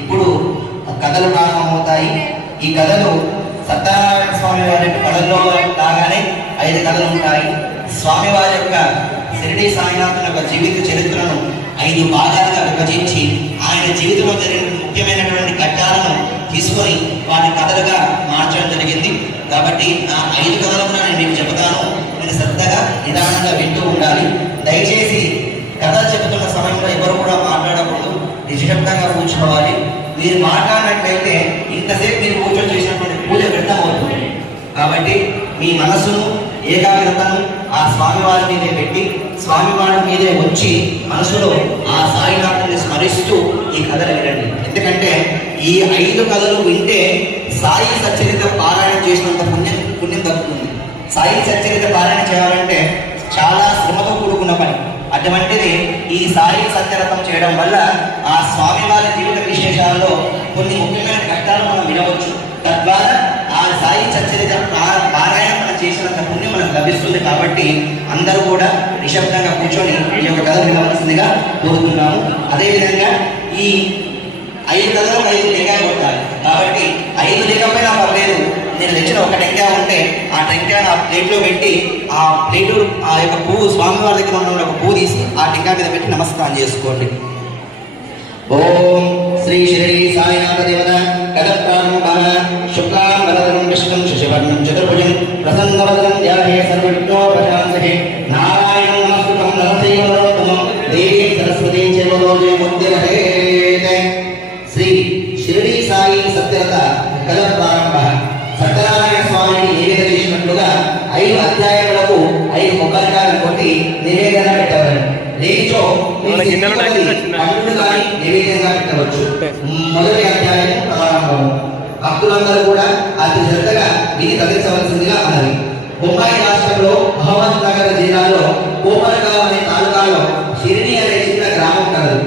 ఇప్పుడు కథలు ప్రారంభమవుతాయి. ఈ కథలు సత్యనారాయణ స్వామి వారి యొక్క కథల్లో లాగానే 5 కథలు ఉంటాయి. స్వామివారి యొక్క షిరిడి సాయినాథుని యొక్క జీవిత చరిత్రను 5 భాగాలుగా విభజించి ఆయన జీవితంలో జరిగిన ముఖ్యమైనటువంటి ఘట్టాలను తీసుకొని వాటిని కథలుగా మార్చడం జరిగింది. కాబట్టి ఆ 5 కథలు కూడా నేను మీకు చెబుతాను. మీరు శ్రద్ధగా నిదానంగా వింటూ ఉండాలి. దయచేసి కథలు చెబుతున్న సమయంలో ఎవరు కూడా మాట్లాడకూడదు, నిశ్శబ్దంగా కూర్చోవాలి. మీరు మాట్లాడినట్లయితే ఇంతసేపు మీరు కూర్చొని చేసినటువంటి పూజ వ్యర్థం అవుతుంది. కాబట్టి మీ మనసును ఏకాగ్రతను ఆ స్వామివారి మీదే పెట్టి స్వామివారి మీదే ఉంచి మనసులో ఆ సాయినాథుని స్మరిస్తూ ఈ కథలు వినండి. ఎందుకంటే ఈ 5 కథలు వింటే సాయి సచ్చరిత పారాయణ చేసినంత పుణ్యం దక్కుతుంది. సాయి సచ్చరిత పారాయణ చేయాలంటే చాలా శ్రమతో కూడుకున్న పని. అటువంటిది ఈ సాయి సత్యరథం చేయడం వల్ల ఆ స్వామివారి జీవిత విశేషాల్లో కొన్ని ముఖ్యమైన ఘట్టాలు మనం వినవచ్చు. తద్వారా ఆ సాయి సచ్చరిత పారాయణ మనం చేసినంత పుణ్యం మనకు లభిస్తుంది. కాబట్టి అందరూ కూడా నిశ్శబ్దంగా కూర్చొని ఈ యొక్క కథ వినవలసిందిగా కోరుతున్నాము. అదేవిధంగా ఈ 5 కథలకు 5 టెంకాయ కొట్టాలి. కాబట్టి 5 లేకపోయినా పర్లేదు, నేను తెచ్చిన ఒక టెంకాయ ఉంటే ఆ టెంకాయను ఆ ప్లేట్లో పెట్టి ఆ ప్లేటు ఆ యొక్క పువ్వు స్వామివారి దగ్గర ఉన్న ఒక పువ్వు తీసి ఆ టెంకాయ మీద పెట్టి నమస్కారం చేసుకోండి. ఓం శ్రీ షిరిడి సాయినాథ దేవత కథ ప్రారంభ. శుక్లాం వరదం విష్ణుం శశివర్ణం చతుర్భుజం ప్రసన్నవదనం ధ్యాయే సర్వవిఘ్నోపశాంతయే. నారాయణం నమస్కృతం నరసింహం నరోత్తమం దేవీం సరస్వతీం చైవ లోకే ముక్తిరహేత్. శ్రీ షిరిడి సాయి సత్యరథ కథ ప్రారంభ. సత్యనారాయణ స్వామిని నివేదన చేసినట్లుగా 5 అధ్యాయములకు 5 కొబ్బరికాయలు కొట్టి నివేదన పెట్టవలను. లేచో పండుగ కానీ నివేదనగా పెట్టవచ్చు. మొదటి అధ్యాయం ప్రారంభము. భక్తులందరూ కూడా అతి శ్రద్ధగా విని తరించవలసిందిగా ఉన్నది. బొంబాయి రాష్ట్రంలో అహ్మద్ నగర్ జిల్లాలో కోపరగావ్ అనే తాలూకాలో షిరిడి అనే చిన్న గ్రామం కలదు.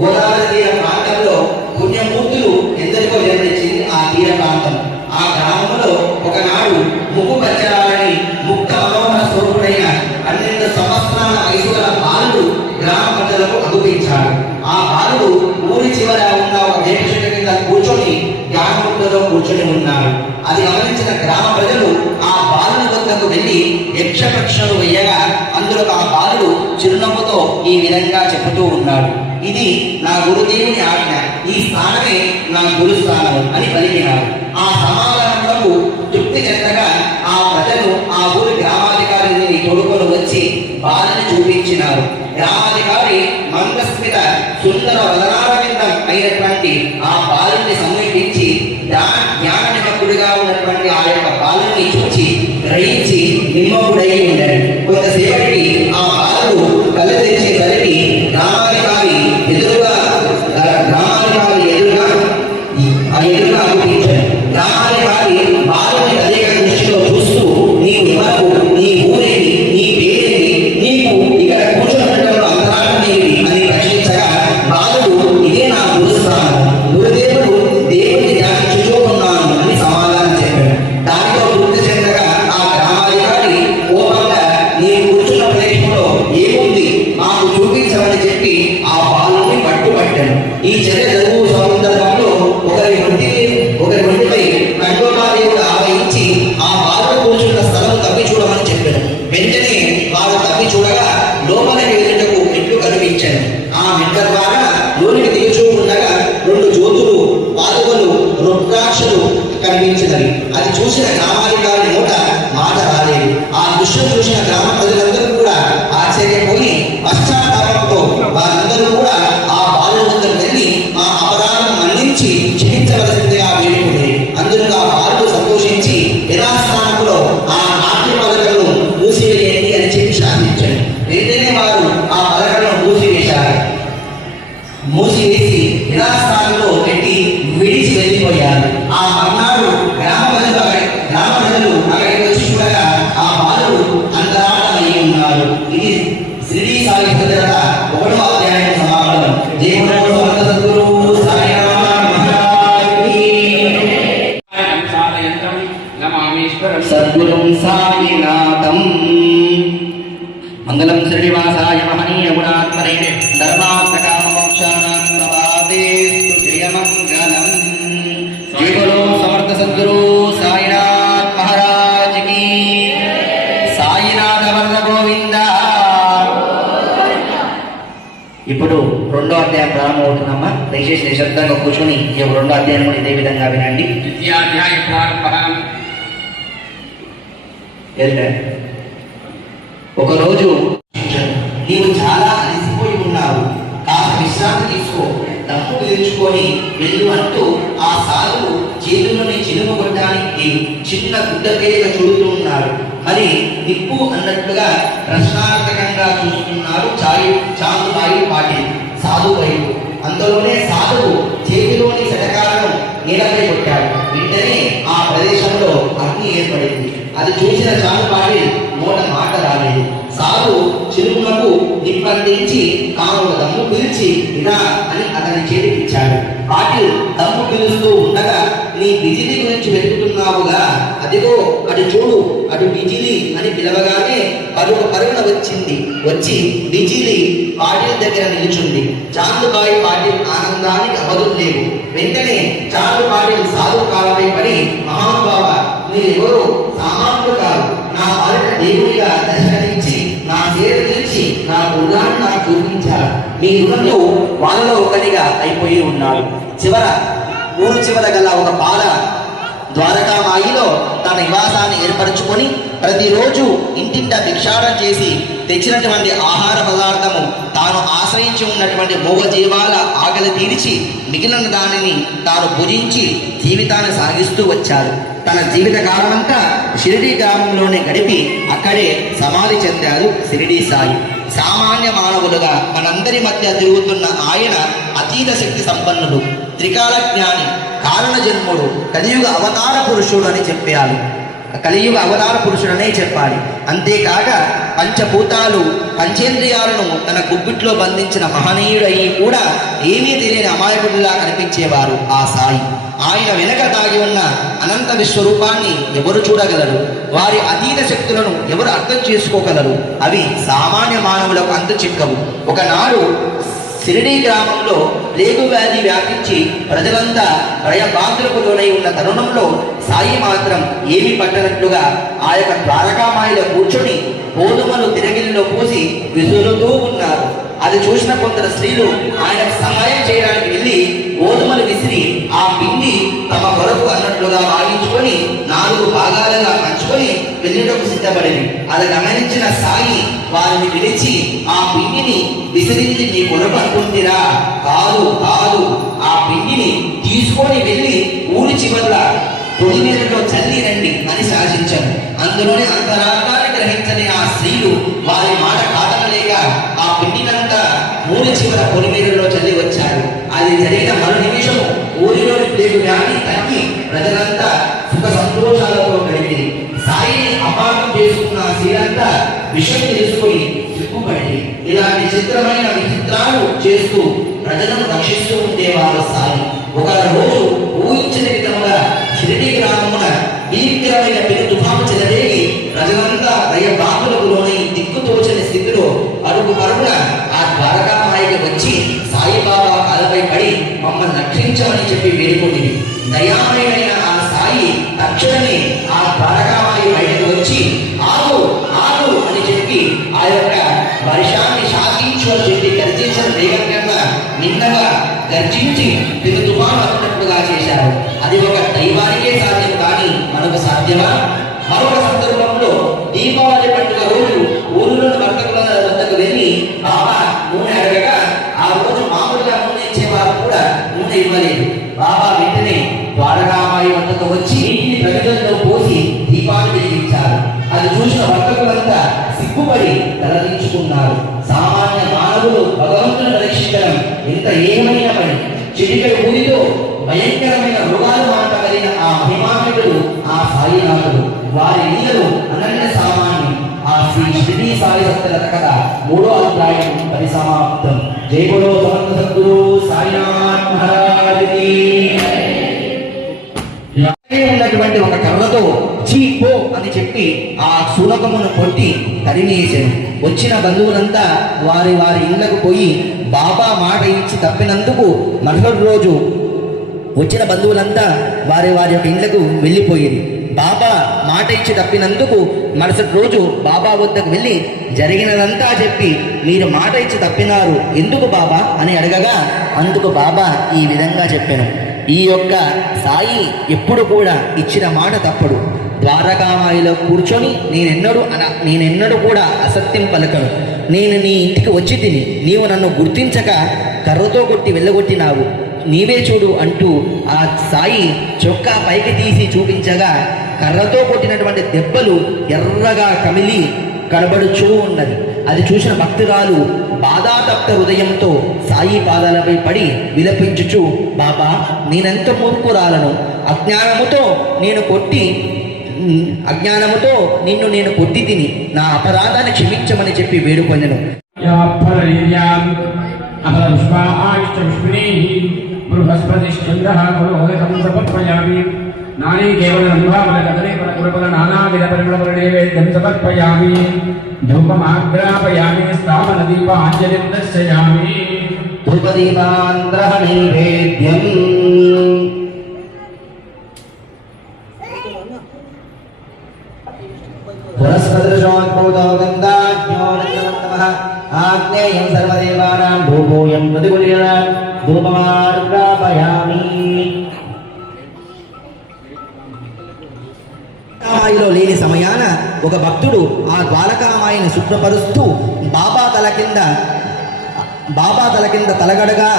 గోదావరి తీర ప్రాంతంలో పుణ్యమూర్తులు ఎందరికో జన్మించింది ఆ తీర ప్రాంతం. ఆ గ్రామంలో ఒకనాడు ముక్కు పచ్చరాలని ముక్త మనోహర స్వరూపుడైన 12 సంవత్సరాల వయసు గల బాలుడు గ్రామ ప్రజలకు అనుభవించాడు. ఆ బాలుడు ఊరి చివర ఉన్న ఒక వేప చెట్టు కింద కూర్చొని జ్ఞానముద్రలో కూర్చొని ఉన్నాడు. అది గమనించిన గ్రామ ప్రజలు ఆ బాలుని వద్దకు వెళ్ళి యక్షపక్షలు వేయగా అందులో ఆ బాలుడు చిరునవ్వుతో ఈ విధంగా చెబుతూ ఉన్నాడు. ఇది నా గురుదేవుని ఆజ్ఞ, ఈ స్థానమే నా గురుస్థానం అని పలికినాడు. ఆ సమాధానములకు తృప్తి చెందగా ఆ ప్రజలు ఆ ఊరి గ్రామాధికారిని తోడుకొని వచ్చి బాలని చూపించినారు. గ్రామాధికారి మందస్మిత సుందర వదనారవిందం అయినటువంటి ఆ బాలుని సమీపించి జ్ఞాన నిమగ్నుడిగా ఉన్నటువంటి ఆ యొక్క బాలుని చూచి గ్రహించి నిమ్మకుడై ఉన్నాడు. కొంతసేపటికి ఆ బాలుడు కళ్ళు తెచ్చేసరికి గ్రామాధికారి ఎదురుగా అనిపించాడు. గ్రామాధికారి బాలుని అధిక దృష్టిలో చూస్తూ నీవు ఎవరు, నీ ఊరేది, నీ పేరేది, నీకు ఇక్కడ కూర్చోబెట్టడంలో అంతరార్థం ఏమిటి అని ప్రశ్నించగా బాలుడు ఇదే నా గురుస్థానం, గురుదేవుడు దేవుడిని ధ్యానించుకున్నాను అని సమాధానం చెప్పాడు. దానితో తృప్తి చెందగా ఆ గ్రామాధికారి కోపంగా నేను కూర్చున్న ప్రదేశంలో ఏముంది మాకు చూపించమని చెప్పి ఆ బాలుని పట్టుబట్టాడు. ఈ చర్య జరుగు సందర్భంలో ఒకరి ఒంటిపై కంఠోపాదేవుడు ఆవహించి ఆ బాలుడు కూర్చున్న స్థలం తప్పి చూడమని చెప్పాడు. వెంటనే వారు తప్పి చూడగా లోపల వెళ్ళటకు మెట్లు కనిపించాడు. ఆ మెట్ల ద్వారా లోనికి దిగుచూడగా 2 జ్యోతులు పాదుకలు రుద్రాక్షలు కనిపించినవి. అది చూసిన గ్రామాధికారి నోట మాట రాలేదు. ఆ దృశ్యం చూసిన గ్రామ ప్రజలందరూ కూడా ఆశ్చర్యపోయి పశ్చాత్తాపంతో వారందరూ కూడా ఆ బాలుడి వద్దకు వెళ్ళి మా అపరాధం మన్నించి క్షమించవలసిందిగా వేడుకుంది. అందుకు ఆ బాలుడు సంతోషించి యథాస్థానంలో ఆ నాట్య పలకలను మూసివేయండి అని చెప్పి శాసించాడు. వెంటనే వారు ఆ పలకలను మూసివేసి యథాస్థానంలో పెట్టి విడిచి వెళ్ళిపోయారు. ఆ మర్నాడు గ్రామ ప్రజలు అక్కడికి వచ్చి చూడగా ఆ బాలుడు అంతరార్థమై ఉన్నారు. ఇది శ్రీ సాయి సత్యరథ 1వ అధ్యాయం సమాపనం. సద్గురు సాయినాథం. మంగళం శ్రీనివాసాయ మహనీయ గుణాత్మనే ధర్మార్థకామమోక్షాణాం ప్రవాదేస్తు జయమంగళం. జై బోలో సమర్థ సద్గురు సాయినాథ్ మహారాజ్ కి. సాయినాథ వరద గోవింద. ఇప్పుడు రెండో అధ్యాయం ప్రారంభమవుతుందమ్మా. దయచేసి నిశ్శబ్దంగా కూర్చొని ఈ రెండో అధ్యాయం కూడా ఇదే విధంగా వినండి. ఒకరోజు నీవు చాలా అలసిపోయి ఉన్నావు, కాస్త విశ్రాంతి తీసుకో, దమ్ము పీల్చుకొని వెళ్ళు అంటూ ఆ సాధువు చేతుల్లోని చిలుము కొట్టడానికి చిన్న గుడ్డకేక చూడుతూ ఉన్నాడు. మరి నిప్పు అన్నట్లుగా ప్రశ్నార్థకంగా చూస్తున్నాడు చాందుబాయి పాటిల్ సాధువు వైపు. అందులోనే సాధువు చేతిలోని శతకాలను నీలపై కొట్టాడు. వెంటనే ఆ ప్రదేశంలో అగ్ని ఏర్పడింది. అది చూసిన చాందుబాయి నోట మాట రాలేదు. సాధు చిలుమునకు నిప్పందించి తాను దమ్ము పిలిచి ఇలా అని అతని చేతికిచ్చాడు. పాటిల్ దమ్ము పిలుస్తూ ఉండగా, నీ బిజిలి గురించి వెతుకుతున్నావుగా, అదిగో అటు చూడు, అటు బిజిలి అని పిలవగానే పరుగున వచ్చి బిజిలి పాటిల్ దగ్గర నిలుచుంది. చాందుబాయి పాటిల్ ఆనందానికి అవధులు లేవు. వెంటనే చాందు పాటిల్ సాధు కాలపై పడి, మహానుభావ, మీరెవరో సామాన్యులు కాదు, నా పాలిట దేవుడిగా దర్శనమిచ్చి నా సేవ తీర్చి నా గుణాన్ని నాకు చూపించారు. మీ రుణంలో వాళ్ళలో ఒకటిగా అయిపోయి ఉన్నారు. ఊరు చివర గల ఒక పాల ద్వారకామాయిలో తన నివాసాన్ని ఏర్పరచుకొని ప్రతిరోజు ఇంటింట భిక్షాటన చేసి తెచ్చినటువంటి ఆహార పదార్థము తాను ఆశ్రయించి ఉన్నటువంటి మూగజీవాల ఆకలి తీర్చి మిగిలిన దానిని తాను భుజించి జీవితాన్ని సాగిస్తూ వచ్చారు. తన జీవిత కాలమంతా షిరిడీ గ్రామంలోనే గడిపి అక్కడే సమాధి చెందారు షిరిడీ సాయి. సామాన్య మానవులుగా మనందరి మధ్య తిరుగుతున్న ఆయన అతీత శక్తి సంపన్నుడు, త్రికాల జ్ఞాని, కారణ జన్ముడు, కలియుగ అవతార పురుషుడు అని చెప్పాలి. కలియుగ అవతార పురుషుడనే చెప్పాలి. అంతేకాక పంచభూతాలు పంచేంద్రియాలను తన గుబ్బిట్లో బంధించిన మహనీయుడయ్యి కూడా ఏమీ తెలియని అమాయకుడిలా కనిపించేవారు ఆ సాయి. ఆయన వెనక దాగి ఉన్న అనంత విశ్వరూపాన్ని ఎవరు చూడగలరు? వారి అతీత శక్తులను ఎవరు అర్థం చేసుకోగలరు? అవి సామాన్య మానవులకు అంతు చిక్కవు. ఒకనాడు షిరిడీ గ్రామంలో ప్లేగు వ్యాధి వ్యాపించి ప్రజలంతా భయభ్రాంతులకు లోనై ఉన్న తరుణంలో సాయి మాత్రం ఏమీ పట్టనట్లుగా ఆ యొక్క ద్వారకామాయిలో కూర్చొని గోధుమలు తిరగిలిలో పోసి విసురుతూ ఉన్నారు. అది చూసిన కొందరు స్త్రీలు ఆయనకు సహాయం చేయడానికి వెళ్ళి గోధుమలు విసిరి ఆ పిండి తమ కొరకు అన్నట్లుగా భావించుకొని 4 భాగాలుగా పంచుకొని వెళ్ళేటకు సిద్ధపడింది. అది గమనించిన సాయి వారిని పిలిచి, ఆ పిండిని విసిరింది మీ కొరకు అనుకుంటురా? కాదు కాదు, ఆ పిండిని తీసుకొని వెళ్ళి ఊరి చివర పొలిమేరలో చల్లి రండి అని శాసించాను. అందులోనే అంతరార్థాన్ని గ్రహించని ఆ స్త్రీలు వారి మాట కాదనలేక ఆ పిండినంతా ఊరి చివర పొలిమేరలో చల్లి వచ్చారు. అది జరిగిన మరు నిమిషము ఊరిలోని ప్లేగు వ్యాధి తగ్గి ప్రజలంతా సుఖ సంతోషాలతో గడిపింది. సాయిని అపార్థం చేసుకున్న ఆ స్త్రీలంతా విషయం తెలుసుకొని సిగ్గుపడి ఇలాంటి చిత్రమైన విచిత్రాలు చేస్తూ ప్రజలను రక్షిస్తూ ఉండేవారు సాయి. ఒక రోజు ఊహించిన విధంగా షిరిడీ గ్రామమున భీకరమైన పెను తుఫాను చెలరేగి ప్రజలంతా భయభ్రాంతులకు లోనై దిక్కుతోచని స్థితిలో పరుగున ఆ ద్వారకామాయికి వచ్చి సాయిబాబా కాలపై పడి మమ్మల్ని రక్షించమని చెప్పి వేడుకుంది. దయామయమైన ఆ సాయి తక్షణమే ఆ ద్వారకామాయి బయటకు వచ్చి ఆగు ఆగు అని చెప్పి ఆ యొక్క వర్షాన్ని శాసించు అని చెప్పి గర్జించిన వేగం కన్నా నిన్నగా గర్జించి పెను తుఫాను అన్నట్లుగా చేశారు. అది ఒక దైవానికే సాధ్యం, కానీ మనకు సాధ్యమా? మరొక సందర్భంలో దీపావళి పండుగ రోజు ఊరిలోని వర్తకుల వద్దకు వెళ్ళి బాబా నూనె అడగగా ఆ రోజు మామూలుగా నూనె ఇచ్చేవారు కూడా నూనె ఇవ్వలేదు. బాబా వెంటనే ద్వారకామాయి వద్దకు వచ్చి ఇంటిని ప్రజలలో పోసి దీపాలు వెలిగించారు. అది చూసిన వర్తకులంతా సిగ్గుపడి తలదించుకున్నారు. సామాన్య మానవులు భగవంతుని పరీక్షించడం ఎంత ఏమైన పని! చిటికెడు ఊరిలో భయంకరమైన రోగాలు మాటగలిగిన ఆ మహిమానుడు ఆ సాయినాథుడు. వారి లీలలు అనన్య సామాన్యం. ఆ శ్రీ షిరిడీ సాయి భక్తుల కథ 3వ అధ్యాయం పరిసమాప్తం. జై బోలో సమర్థ సద్గురు సాయినాథ్ మహారాజ్ కి. ఉన్నటువంటి ఒక కర్రతో చీ పో అని చెప్పి ఆ శూలకమును కొట్టి తరిమేసెను. వచ్చిన బంధువులంతా వారి వారి ఇళ్లకు పోయి బాబా మాట ఇచ్చి తప్పినందుకు మరుసటి రోజు వచ్చిన బంధువులంతా వారి వారి యొక్క ఇళ్లకు వెళ్ళిపోయింది. బాబా మాట ఇచ్చి తప్పినందుకు మరుసటి రోజు బాబా వద్దకు వెళ్ళి జరిగినదంతా చెప్పి, మీరు మాట ఇచ్చి తప్పినారు ఎందుకు బాబా అని అడగగా, అందుకు బాబా ఈ విధంగా చెప్పాను, ఈ యొక్క సాయి ఎప్పుడు కూడా ఇచ్చిన మాట తప్పడు. ద్వారకామాయిలో కూర్చొని నేనెన్నడూ కూడా అసత్యం పలకను. నేను నీ ఇంటికి వచ్చి తిని నీవు నన్ను గుర్తించక కర్రతో కొట్టి వెళ్ళగొట్టినావు, నీవే చూడు అంటూ ఆ సాయి చొక్కా పైకి తీసి చూపించగా కర్రతో కొట్టినటువంటి దెబ్బలు ఎర్రగా కమిలి కనబడుచూ ఉన్నది. అది చూసిన భక్తురాలు బాధాతప్త హృదయంతో సాయి పాదాలపై పడి విలపించుచు, బాబా నేనెంత మూర్ఖురాలను, అజ్ఞానముతో నిన్ను నేను కొట్టి తిని నా అపరాధాన్ని క్షమించమని చెప్పి వేడుకొనెను. సమర్పయామి ధూపమాగ్రాపయామి స్థాపనదీపాంజలిం దర్శయామి ధూపదీపాంధ్ర నైవేద్యం పురస్పదృశోద్భూతో గంధాజ్ఞో నమః ఆగ్నేయం సర్వదేవానాం ధూపోయం ప్రతిగుణ్యేన ధూపమాగ్రాపయామి. ద్వారకామాయిలో లేని సమయాన ఒక భక్తుడు ఆ ద్వారకామాయిని శుభ్రపరుస్తూ బాబా తల కింద తలగడగా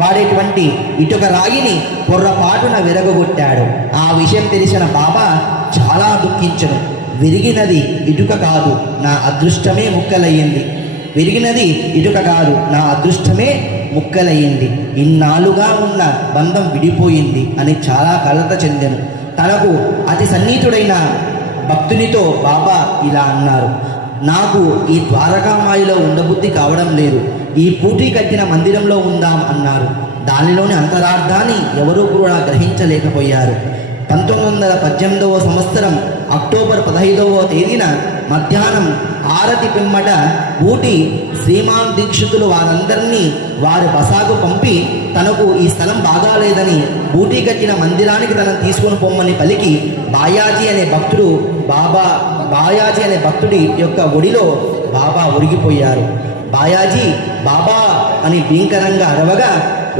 వాడేటువంటి ఇటుక రాయిని పొర్రపాటున విరగొట్టాడు. ఆ విషయం తెలిసిన బాబా చాలా దుఃఖించను. విరిగినది ఇటుక కాదు, నా అదృష్టమే ముక్కలయ్యింది. విరిగినది ఇటుక కాదు, నా అదృష్టమే ముక్కలయ్యింది. ఇన్నాళ్ళుగా ఉన్న బంధం విడిపోయింది అని చాలా కలత చెందెను. తనకు అతి సన్నిహితుడైన భక్తునితో బాబా ఇలా అన్నారు, నాకు ఈ ద్వారకామాయిలో ఉండబుద్ధి కావడం లేదు, ఈ పూటీ కట్టిన మందిరంలో ఉందాం అన్నారు. దానిలోని అంతరార్థాన్ని ఎవరూ కూడా గ్రహించలేకపోయారు. 1918వ సంవత్సరం అక్టోబర్ 15వ తేదీన మధ్యాహ్నం ఆరతి పిమ్మట ఊటి శ్రీమాన్ దీక్షితులు వారందరినీ వారి బసాకు పంపి తనకు ఈ స్థలం బాగాలేదని ఊటీ కట్టిన మందిరానికి తనను తీసుకొని పొమ్మని పలికి బాయాజీ అనే భక్తుడి యొక్క ఒడిలో బాబా ఒరిగిపోయారు. బాయాజీ బాబా అని భీంకరంగా అరవగా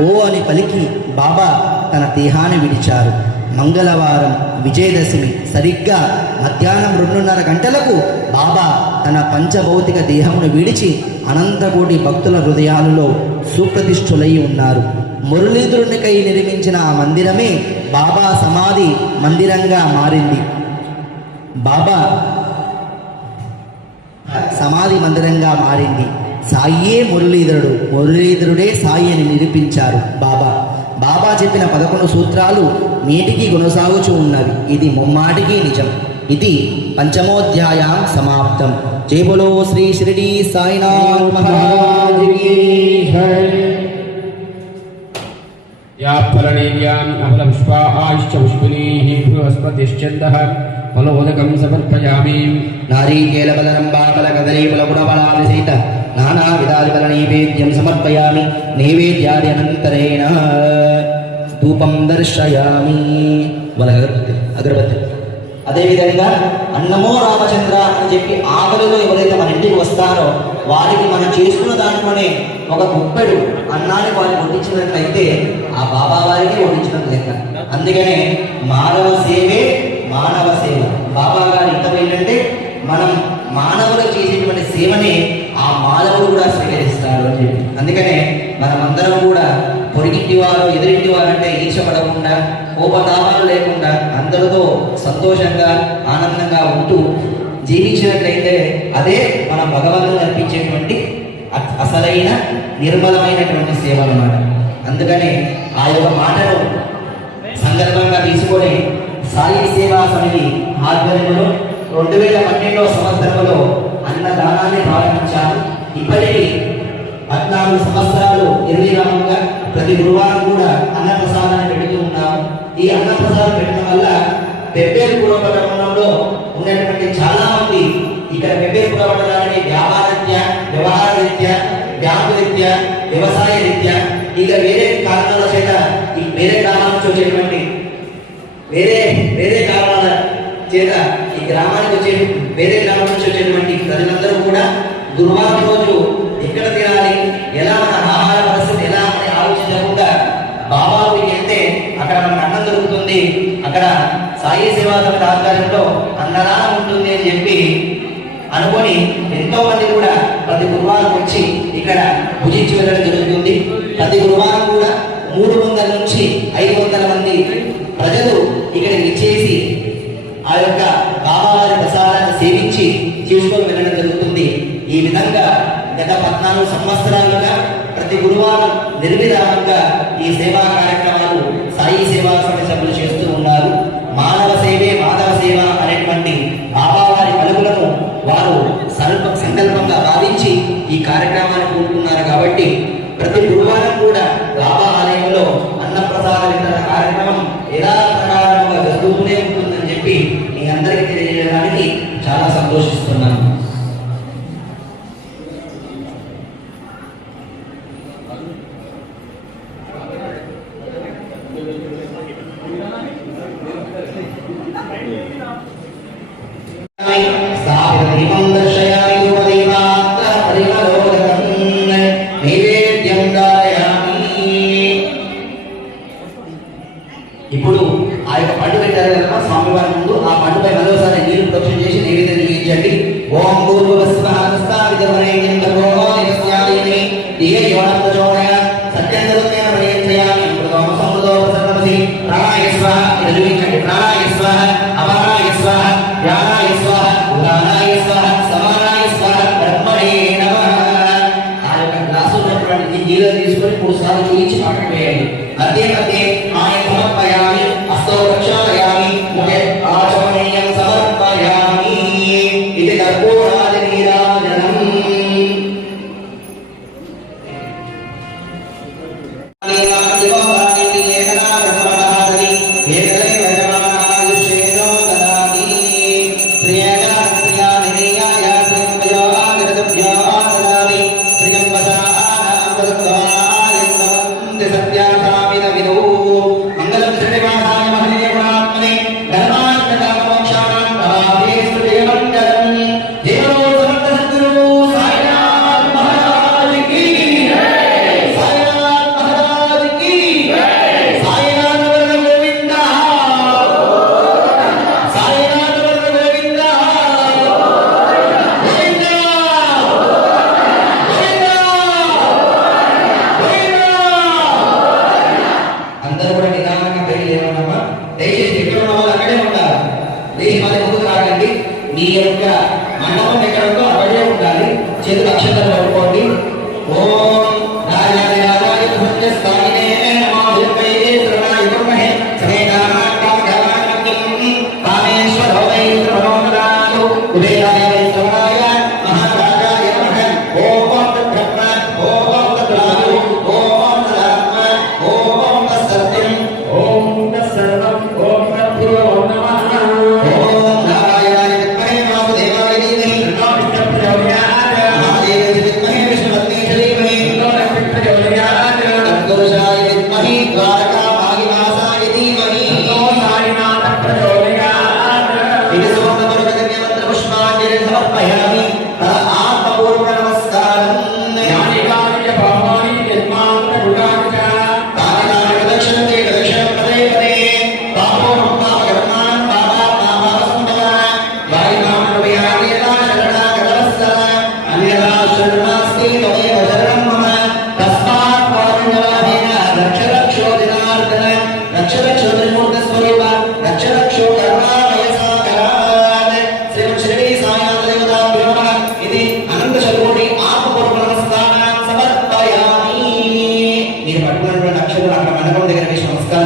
ఓ అని పలికి బాబా తన దేహాన్ని విడిచారు. మంగళవారం విజయదశమి సరిగ్గా మధ్యాహ్నం 2:30 గంటలకు బాబా తన పంచభౌతిక దేహమును విడిచి అనంతకోటి భక్తుల హృదయాలలో సుప్రతిష్ఠులై ఉన్నారు. మురళీధరునికై నిర్మించిన ఆ మందిరమే బాబా సమాధి మందిరంగా మారింది. బాబా సమాధి మందిరంగా మారింది. సాయియే మురళీధరుడు, మురళీధరుడే సాయి అని నిరూపించారు బాబా చెప్పిన 11 సూత్రాలు నేటికి కొనసాగుచూ ఉన్నవి. ఇది ముమ్మాటికి నిజం. ఇది పంచమోధ్యాయం సమాప్తం. జై బోలో శ్రీ షిరిడి సాయినాథ్ మహారాజ్ కీ జై. యా ఫలనీయాం అఫలపుష్పాశ్చ పుష్పినీః బృహస్పతిశ్చందః ఫలోదకం సమర్పయామి. నారీకేళబలరంబాబలకదలీపులగుణబలాభిసహిత నానావిధాదిఫల నైవేద్యం సమర్పయామి. నైవేద్యాద్యనంతరేణ ధూపం దర్శయామి. అగరబత్తి. అదేవిధంగా అన్నమో రామచంద్ర అని చెప్పి ఆకలిలో ఎవరైతే మన ఇంటికి వస్తారో వారికి మనం చేసుకున్న దాంట్లోనే ఒక గుప్పెడు అన్నాన్ని వారికి వడ్డించినట్లయితే ఆ బాబా వారికి వడ్డించినట్టు లెక్క. అందుకనే మానవ సేవే మానవ సేవ. బాబా గారు ఇంతలో ఏంటంటే మనం మానవులు చేసేటువంటి సేవనే ఆ మానవుడు కూడా స్వీకరిస్తాడు అని చెప్పి. అందుకనే మనమందరం కూడా పొరిగింటి వారు ఎదురింటి వారు అంటే ఈర్షపడకుండా కోపతాపాలు లేకుండా అందరితో సంతోషంగా ఆనందంగా ఉంటూ జీవించినట్లయితే అదే మన భగవంతుడు అర్పించేటువంటి అసలైన నిర్మలమైనటువంటి సేవ అన్నమాట. అందుకని ఆ యొక్క మాటను సందర్భంగా తీసుకొని సాయి సేవా సమితి ఆధ్వర్యంలో 2012వ సంవత్సరంలో అన్నదానాన్ని ప్రారంభించారు. ఇప్పటికీ 14 సంవత్సరాలు నిర్విరామంగా ప్రతి గురువారం కూడా అన్నప్రసాదాన్ని పెడుతూ ఉన్నాము. ఈ అన్నప్రసాదం పెట్టడం వల్ల పెబ్బేరు పూర్వపట్టణంలో ఉన్నటువంటి చాలా మంది ఇక్కడ వెంబేపుర మండలాన్ని వ్యాపార రీత్యా, వ్యవహార రీత్యా, బ్యాంకు రీత్యా, వ్యవసాయ రీత్యా ఇక వేరే కారణాల చేత ఈ వేరే గ్రామాల నుంచి వచ్చేటువంటి వేరే కారణాల చేత ఈ గ్రామానికి వచ్చే వేరే గ్రామం నుంచి వచ్చేటువంటి ప్రజలందరూ కూడా గురువారం రోజు ఎక్కడ తినాలి, ఎలా మన ఆహార పరిస్థితి ఎలా అని ఆలోచించకుండా బాబాకి వెళ్తే అక్కడ మనకు అన్నం దొరుకుతుంది, అక్కడ సాయి సేవా సమితి ఆధ్వర్యంలో అన్నదానం ఉంటుంది అని చెప్పి అనుకొని ఎంతో మంది కూడా ప్రతి గురువారం వచ్చి ఇక్కడ భుజించి వెళ్ళడం జరుగుతుంది. ప్రతి గురువారం కూడా 300 నుంచి 500 మంది ప్రజలు ఇక్కడికి ఇచ్చేసి ఆ యొక్క బాబావారి ప్రసాదాన్ని సేవించి తీసుకొని వెళ్ళడం జరుగుతుంది. ఈ విధంగా గత 14 సంవత్సరాలుగా ప్రతి గురువారం నిర్విరామంగా ఈ సేవా కార్యక్రమాలు సాయి సేవా సమితి సభ్యులు చేస్తూ ఉన్నారు. మానవ సేవే మాధవ సేవ అనేటువంటి బాబావారి పలుకులను వారు సంకల్పంగా భావించి ఈ కార్యక్రమాన్ని కోరుకున్నారు. కాబట్టి ప్రతి గురువారం కూడా బాబా ఆలయంలో అన్నప్రసాద వితరణ కార్యక్రమం ఎలా ప్రకారంగా జరుగుతూనే ఉంటుందని చెప్పి మీ అందరికీ తెలియజేయడానికి చాలా సంతోషిస్తున్నాను. ఇప్పుడు ఆ యొక్క పండు పెట్టారు కదా స్వామివారి ముందు, ఆ పండుపై మరోసారి నీళ్లు ప్రోక్షణ చేసి నైవేద్యం చేయించండి. ఓం ప్రాణాయ స్వాహ ఇది చూపించండి. ప్రాణాయ స్వాహ, అపానాయ స్వాహ, జ్ఞానాయ స్వాహ, ఉదానాయ స్వాహ, సమానాయ స్వాహ, బ్రహ్మణే నమః. ఆ యొక్క గ్లాసు ఉన్నటువంటి ఈ నీళ్ళు తీసుకొని 3 సార్లు చూపించి పక్కన వేయండి. మధ్య మధ్య ఆయ సమర్పయామి, హస్తో ప్రక్షాళయామి, ముఖే ఆచమనీయం సమర్పయామి. ఇది కర్పూరాది నీరాజనం. మీ యొక్క మండపం ఎక్కడంతో అక్కడే ఉండాలి. చేతులు అక్షంతలు పట్టుకోండి. ఓం రాజాయ సత్యస్థాయినే నమో దుర్గయే శరణాయ బ్రహ్మణే సమేతామాకామకం కామేశ్వరో వై ప్రమోదాలు కుబేరాయ వై శ్రవణాయ మహారాజాయ నమః. ఓం తద్బ్రహ్మ, ఓం తద్రాజు, ఓం తదాత్మ, ఓం తత్సత్యం, ఓం తత్సర్వం, ఓం తద్గురో నమః.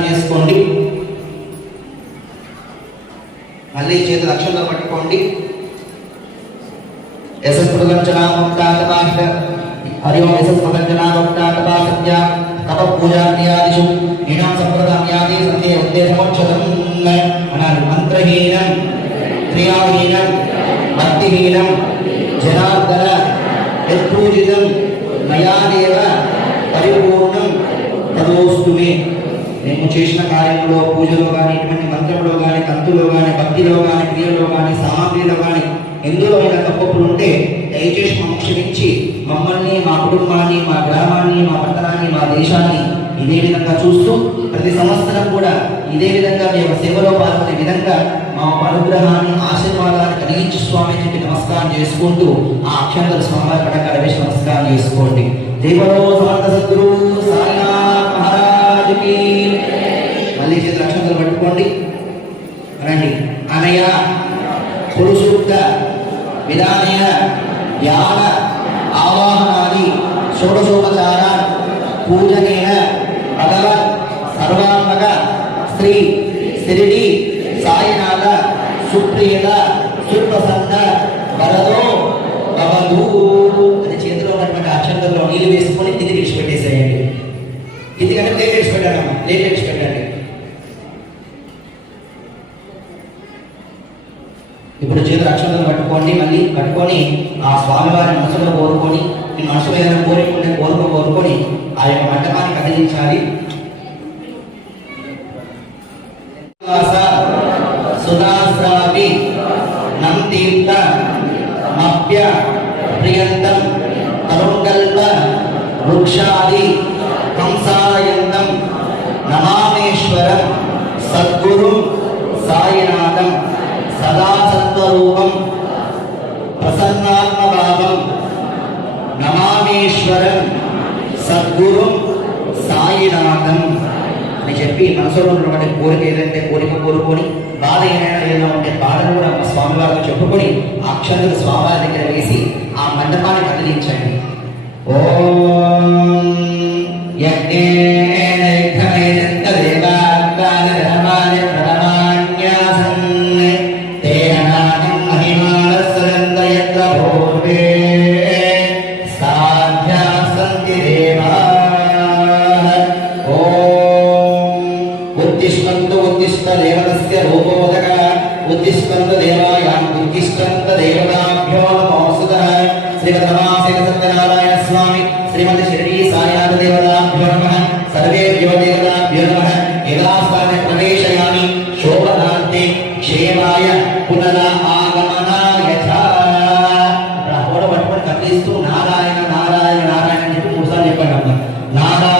చేసుకోండి. మళ్ళీ చేతులు అక్షంలో పట్టుకోండి. హరి ఓం యశస్పతంజనామోక్తాతపాసత్య తప పూజాన్యాదిషు ఈనాం సంప్రదాయాది సంతే ఉద్దేశమోక్షదం అనాలి. మంత్రహీనం, క్రియాహీనం, భక్తి భక్తిహీనం జనార్దన యత్పూజితం మయాదేవ పరిపూర్ణం తదోస్తుమే. నేను చేసిన కార్యంలో, పూజలో కానీ, ఇటువంటి మంత్రంలో కానీ, తంతులో కానీ, భక్తిలో కానీ, క్రియలో కానీ, సామాగ్రిలో కానీ ఎందులో అయినా తప్పులు ఉంటే దయచేసి మమ్మల్ని క్షమించి మమ్మల్ని, మా కుటుంబాన్ని, మా గ్రామాన్ని, మా పట్టణాన్ని, మా దేశాన్ని ఇదే విధంగా చూస్తూ ప్రతి సంవత్సరం కూడా ఇదే విధంగా మేము సేవలో పాల్గొనే విధంగా మా అనుగ్రహాన్ని, ఆశీర్వాదాన్ని కలిగించి స్వామి చెప్పి నమస్కారం చేసుకుంటూ ఆ అక్షంతల స్వామి పటకాల వేసి నమస్కారం చేసుకోండి. దేవలో సమర్థ సద్గురు సాయినాథ్ మహారాజుకి. మళ్ళీ చేతుల అక్షంతలు పట్టుకోండి. రండి. అనయ పురుషూక్త విధానేన యాన ఆవాహనాది షోడశోపచార పూజనేన భగవత్ సర్వాత్మక శ్రీ శిరిడి సాయినాథ సుప్రియత సుప్రసన్న వరదో భవతు అని చేతిలో ఉన్నటువంటి అక్షంతల్లో నీళ్ళు వేసుకొని తిరిగి విడిచిపెట్టేసేయండి. ఎందుకంటే ప్లేట్ విడిచిపెట్టాడమ్మా, ప్లేట్ విడిచిపెట్టండి. ఇప్పుడు చేతుల అక్షంతలు పట్టుకోండి. మళ్ళీ పట్టుకొని ఆ స్వామివారి మనసులో కోరుకొని, మీ మనసులో ఏదైనా కోరుకుంటే కోరుకొని ఆ యొక్క మంటపాన్ని కదిలించాలి. సుధాశ్రావి నందీప్త మప్య ప్రియంతం తరుణకల్ప వృక్షాది కంసాయంతం నమామేశ్వరం సద్గురు సాయినాథం సదా సత్వరూపం ప్రసన్నాత్మభావం నమామేశ్వరం సద్గురు సాయినాథం అని చెప్పి మనసులో ఉన్నటువంటి కోరిక ఏదైతే కోరిక కోరుకొని, బాధ ఏదైనా ఉంటే బాధను కూడా మా స్వామివారితో చెప్పుకొని ఆ అక్షంతలు స్వామివారి దగ్గర వేసి ఆ మండపాన్ని కదిలించండి. ఓం దేవతస్య రూపోదక ఉద్దిష్టంత దేవాయాం ఉద్దిష్టంత దేవతాభ్యో నమోస్తుతః. శ్రీమద్రమాసేన సత్యనారాయణ స్వామి శ్రీమతి శిరిడి సాయినాథ దేవతాభ్యో నమః. సర్వేభ్యో దేవతాభ్యో నమః. యథాస్థానే ప్రవేశయామి శోభనార్థే క్షేమాయ పునరాగమనాయ చ. పట్టుకొని కదిలిస్తూ నారాయణ నారాయణ నారాయణ అని చెప్పి 3 సార్లు చెప్పండి అమ్మ. నారాయణ